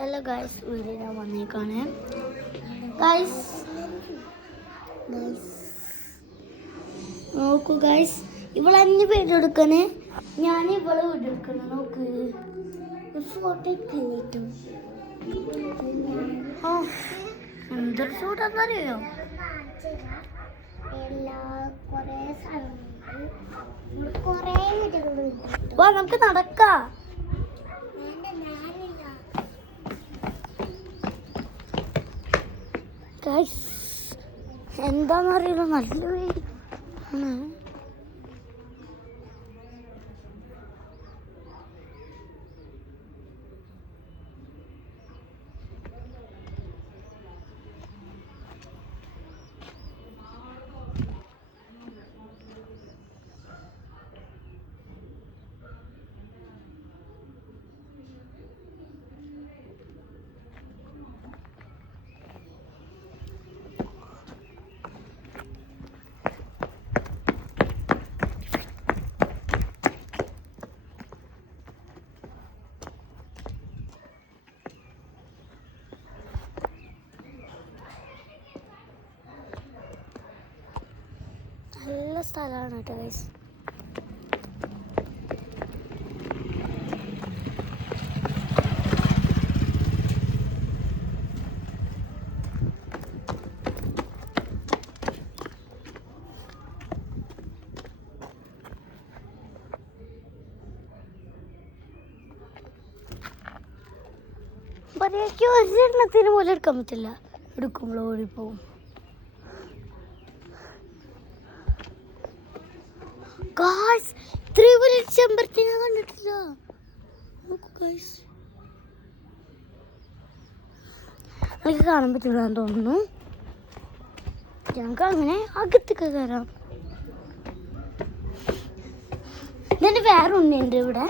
Hello guys, video ഞാൻ വന്നേക്കാണ്. Guys നോക്കൂ guys, ഇവളെന്നെ video എടുക്കണേ, ഞാൻ ഇവളെ വീഡിയോ എടുക്കണം. നോക്ക്, ഫോട്ടോ കിട്ടും. എന്തൊരു ചൂടാന്നറിയോ? വാ നമുക്ക് നടക്കാം. എന്താന്നറിയില്ല, നല്ല വെയിൽ ആണ്. നല്ല സ്ഥലമാണ് കേട്ടോ ഗൈസ്. പറയാക്ക് ഒരെണ്ണത്തിന് പോലും എടുക്കാൻ പറ്റില്ല, എടുക്കുമ്പോൾ ഓടിപ്പോവും. ഗായ്സ്, ഇത്രയും വലിയ ചെമ്പരത്തി ഞാൻ കണ്ടിട്ടില്ല. നോക്കൂ ഗായ്സ്, എനിക്ക് കാണാൻ പറ്റില്ലാന്ന് തോന്നുന്നു. ഞങ്ങൾക്ക് അങ്ങനെ അകത്തൊക്കെ കയറാം. ഇതിൻ്റെ വേറെ ഉണ്ണിയുണ്ട് ഇവിടെ.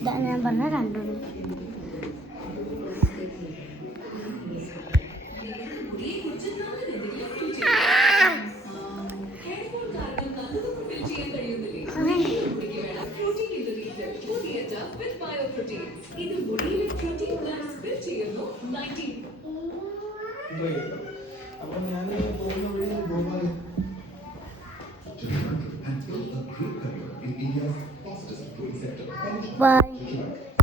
ഇതാണ് ഞാൻ പറഞ്ഞ രണ്ടുണ്ണി. Bye.